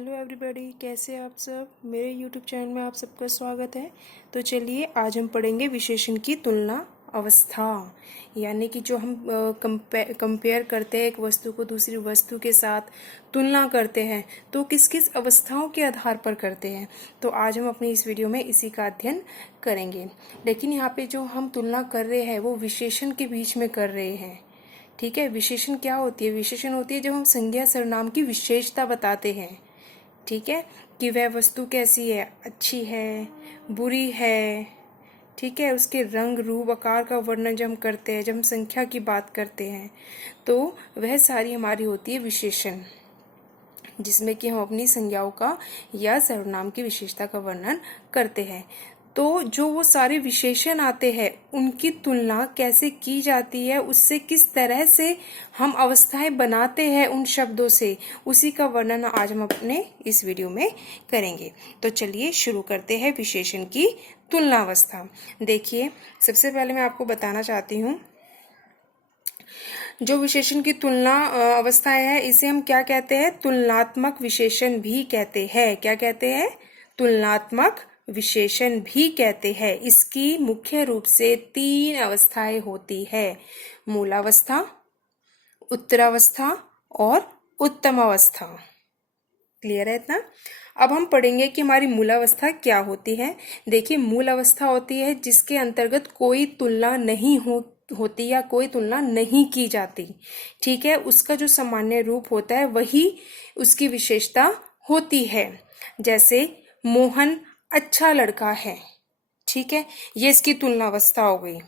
Hello everybody, कैसे हैं आप सब। मेरे यूट्यूब चैनल में आप सबका स्वागत है। तो चलिए आज हम पढ़ेंगे विशेषण की तुलना अवस्था, यानी कि जो हम कंपेयर करते हैं एक वस्तु को दूसरी वस्तु के साथ तुलना करते हैं तो किस किस अवस्थाओं के आधार पर करते हैं। तो आज हम अपनी इस वीडियो में इसी का अध्ययन करेंगे। लेकिन यहाँ पे जो हम तुलना कर रहे हैं वो विशेषण के बीच में कर रहे हैं। ठीक है, विशेषण क्या होती है? विशेषण होती है जब हम संज्ञा सर्वनाम की विशेषता बताते हैं। ठीक है, कि वह वस्तु कैसी है, अच्छी है, बुरी है। ठीक है, उसके रंग रूप आकार का वर्णन जब हम करते हैं, जब हम संख्या की बात करते हैं तो वह सारी हमारी होती है विशेषण, जिसमें कि हम अपनी संज्ञाओं का या सर्वनाम की विशेषता का वर्णन करते हैं। तो जो वो सारे विशेषण आते हैं उनकी तुलना कैसे की जाती है, उससे किस तरह से हम अवस्थाएं बनाते हैं उन शब्दों से, उसी का वर्णन आज हम अपने इस वीडियो में करेंगे। तो चलिए शुरू करते हैं विशेषण की तुलना अवस्था। देखिए, सबसे पहले मैं आपको बताना चाहती हूँ जो विशेषण की तुलना अवस्थाएं है इसे हम क्या कहते हैं? तुलनात्मक विशेषण भी कहते हैं। क्या कहते हैं? तुलनात्मक विशेषण भी कहते हैं। इसकी मुख्य रूप से 3 अवस्थाएं होती है: मूलावस्था, उत्तरावस्था और उत्तम अवस्था। क्लियर है इतना? अब हम पढ़ेंगे कि हमारी मूलावस्था क्या होती है। देखिए, मूल अवस्था होती है जिसके अंतर्गत कोई तुलना नहीं होती या कोई तुलना नहीं की जाती। ठीक है, उसका जो सामान्य रूप होता है वही उसकी विशेषता होती है। जैसे मोहन अच्छा लड़का है। ठीक है, ये इसकी तुलना अवस्था हो गई,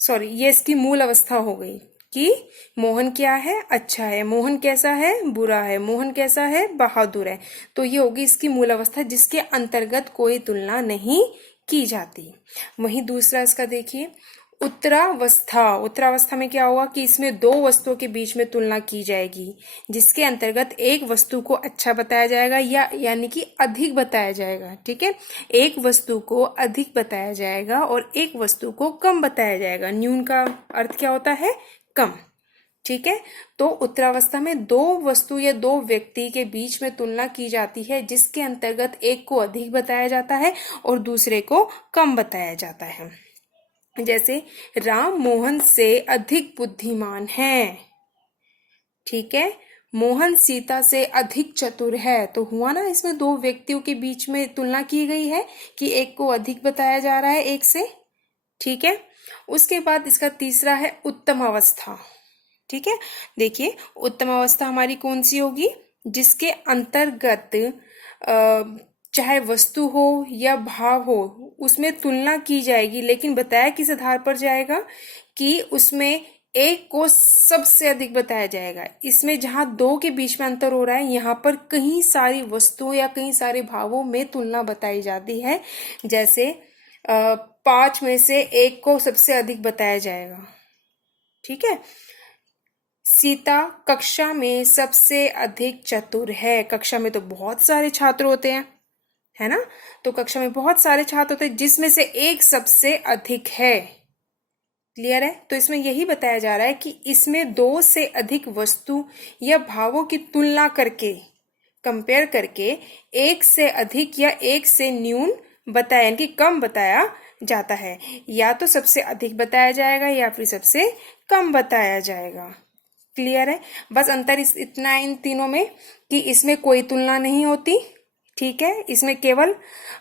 सॉरी ये इसकी मूल अवस्था हो गई कि मोहन क्या है? अच्छा है। मोहन कैसा है? बुरा है। मोहन कैसा है? बहादुर है। तो ये होगी इसकी मूल अवस्था जिसके अंतर्गत कोई तुलना नहीं की जाती। वहीं दूसरा इसका देखिए, उत्तरावस्था। उत्तरावस्था में क्या होगा कि इसमें 2 वस्तुओं के बीच में तुलना की जाएगी, जिसके अंतर्गत एक वस्तु को अच्छा बताया जाएगा या यानी कि अधिक बताया जाएगा। ठीक है, एक वस्तु को अधिक बताया जाएगा और एक वस्तु को कम बताया जाएगा। न्यून का अर्थ क्या होता है? कम। ठीक है, तो उत्तरावस्था में 2 वस्तु या 2 व्यक्ति के बीच में तुलना की जाती है, जिसके अंतर्गत एक को अधिक बताया जाता है और दूसरे को कम बताया जाता है। जैसे राम मोहन से अधिक बुद्धिमान है। ठीक है, मोहन सीता से अधिक चतुर है। तो हुआ ना, इसमें 2 व्यक्तियों के बीच में तुलना की गई है कि एक को अधिक बताया जा रहा है एक से। ठीक है, उसके बाद इसका तीसरा है उत्तम अवस्था। ठीक है, देखिए उत्तम अवस्था हमारी कौन सी होगी? जिसके अंतर्गत चाहे वस्तु हो या भाव हो उसमें तुलना की जाएगी, लेकिन बताया किस आधार पर जाएगा कि उसमें एक को सबसे अधिक बताया जाएगा। इसमें जहां 2 के बीच में अंतर हो रहा है, यहाँ पर कई सारी वस्तुओं या कई सारे भावों में तुलना बताई जाती है। जैसे 5 में से 1 को सबसे अधिक बताया जाएगा। ठीक है, सीता कक्षा में सबसे अधिक चतुर है। कक्षा में तो बहुत सारे छात्र होते हैं, है ना? तो कक्षा में बहुत सारे छात्र होते हैं जिसमें से एक सबसे अधिक है। क्लियर है? तो इसमें यही बताया जा रहा है कि इसमें 2 से अधिक वस्तु या भावों की तुलना करके, कंपेयर करके, एक से अधिक या एक से न्यून बताया यानी कि कम बताया जाता है। या तो सबसे अधिक बताया जाएगा या फिर सबसे कम बताया जाएगा। क्लियर है? बस अंतर इतना है इन तीनों में कि इसमें कोई तुलना नहीं होती। ठीक है, इसमें केवल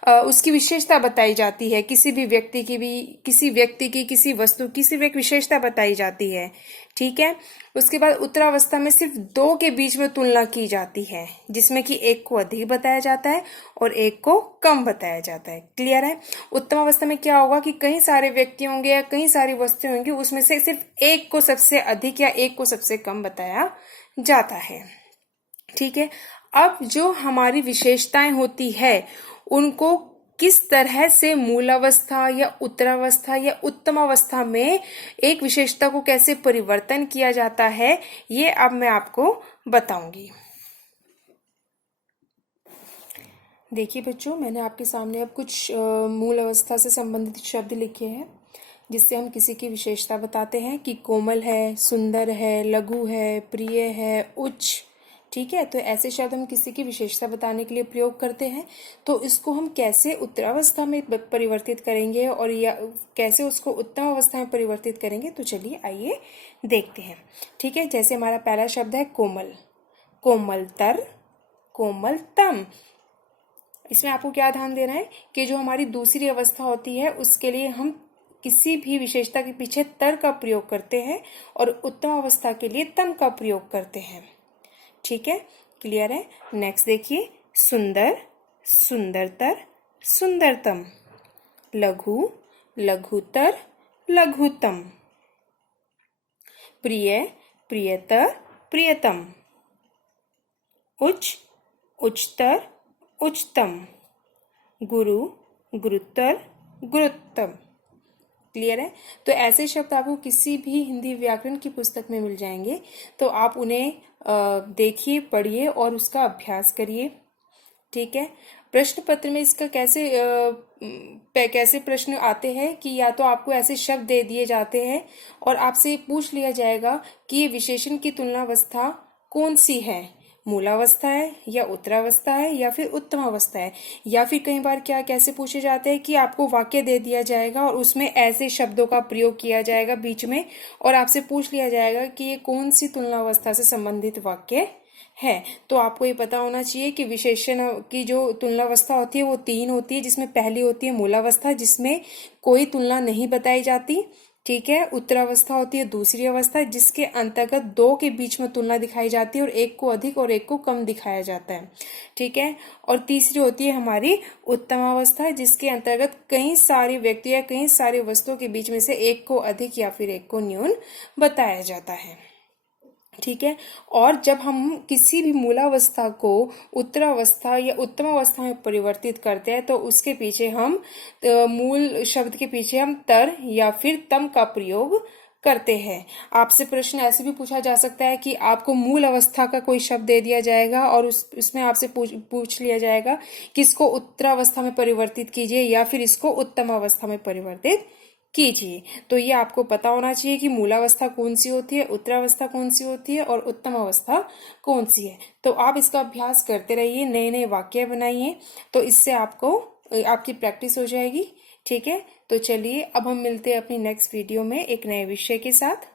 उसकी विशेषता बताई जाती है। किसी भी व्यक्ति की किसी वस्तु की सिर्फ एक विशेषता बताई जाती है। ठीक है, उसके बाद उत्तरावस्था में सिर्फ 2 के बीच में तुलना की जाती है, जिसमें कि एक को अधिक बताया जाता है और एक को कम बताया जाता है। क्लियर है? उत्तम अवस्था में क्या होगा कि कई सारे व्यक्ति होंगे या कई सारी वस्तुएं होंगी, उसमें से सिर्फ एक को सबसे अधिक या एक को सबसे कम बताया जाता है। ठीक है, अब जो हमारी विशेषताएं होती है उनको किस तरह से मूलावस्था या उत्तरावस्था या उत्तम अवस्था में एक विशेषता को कैसे परिवर्तन किया जाता है, ये अब मैं आपको बताऊंगी। देखिए बच्चों, मैंने आपके सामने अब कुछ मूल अवस्था से संबंधित शब्द लिखे हैं, जिससे हम किसी की विशेषता बताते हैं कि कोमल है, सुंदर है, लघु है, प्रिय है, उच्च। ठीक है। तो ऐसे शब्द हम किसी की विशेषता बताने के लिए प्रयोग करते हैं। तो इसको हम कैसे उत्तरावस्था में परिवर्तित करेंगे और या कैसे उसको उत्तम अवस्था में परिवर्तित करेंगे, तो चलिए आइए देखते हैं। ठीक है, जैसे हमारा पहला शब्द है कोमल, कोमलतर, कोमलतम। इसमें आपको क्या ध्यान देना है कि जो हमारी दूसरी अवस्था होती है उसके लिए हम किसी भी विशेषता के पीछे तर का प्रयोग करते हैं और उत्तम अवस्था के लिए तम का प्रयोग करते हैं। ठीक है, क्लियर है। नेक्स्ट देखिए, सुंदर, सुंदरतर, सुंदरतम, लघु, लघुतर, लघुतम, प्रिय, प्रियतर, प्रियतम, उच्च, उच्चतर, उच्चतम, गुरु, गुरुतर, गुरुत्तम। क्लियर है। तो ऐसे शब्द आपको किसी भी हिंदी व्याकरण की पुस्तक में मिल जाएंगे, तो आप उन्हें देखिए, पढ़िए और उसका अभ्यास करिए। ठीक है, प्रश्न पत्र में इसका कैसे प्रश्न आते हैं कि या तो आपको ऐसे शब्द दे दिए जाते हैं और आपसे पूछ लिया जाएगा कि ये विशेषण की तुलनावस्था कौन सी है, मूलावस्था है या उत्तरावस्था है या फिर उत्तम अवस्था है। या फिर कई बार क्या कैसे पूछे जाते हैं कि आपको वाक्य दे दिया जाएगा और उसमें ऐसे शब्दों का प्रयोग किया जाएगा बीच में और आपसे पूछ लिया जाएगा कि ये कौन सी तुलनावस्था से संबंधित वाक्य है। तो आपको ये पता होना चाहिए कि विशेषण की जो तुलनावस्था होती है वो 3 होती है, जिसमें पहली होती है मूलावस्था, जिसमें कोई तुलना नहीं बताई जाती। ठीक है, उत्तरावस्था होती है दूसरी अवस्था, जिसके अंतर्गत 2 के बीच में तुलना दिखाई जाती है और एक को अधिक और एक को कम दिखाया जाता है। ठीक है, और तीसरी होती है हमारी उत्तम अवस्था, जिसके अंतर्गत कई सारे व्यक्ति या कई सारे वस्तुओं के बीच में से एक को अधिक या फिर एक को न्यून बताया जाता है। ठीक है, और जब हम किसी भी मूलावस्था को उत्तरावस्था या उत्तम अवस्था में परिवर्तित करते हैं तो उसके पीछे हम मूल शब्द के पीछे हम तर या फिर तम का प्रयोग करते हैं। आपसे प्रश्न ऐसे भी पूछा जा सकता है कि आपको मूल अवस्था का कोई शब्द दे दिया जाएगा और उसमें आपसे पूछ लिया जाएगा कि इसको उत्तरावस्था में परिवर्तित कीजिए या फिर इसको उत्तम अवस्था में परिवर्तित कीजिए। तो ये आपको पता होना चाहिए कि मूलावस्था कौन सी होती है, उत्तरावस्था कौन सी होती है और उत्तम अवस्था कौन सी है। तो आप इसका अभ्यास करते रहिए, नए नए वाक्य बनाइए, तो इससे आपकी प्रैक्टिस हो जाएगी। ठीक है, तो चलिए अब हम मिलते हैं अपनी नेक्स्ट वीडियो में एक नए विषय के साथ।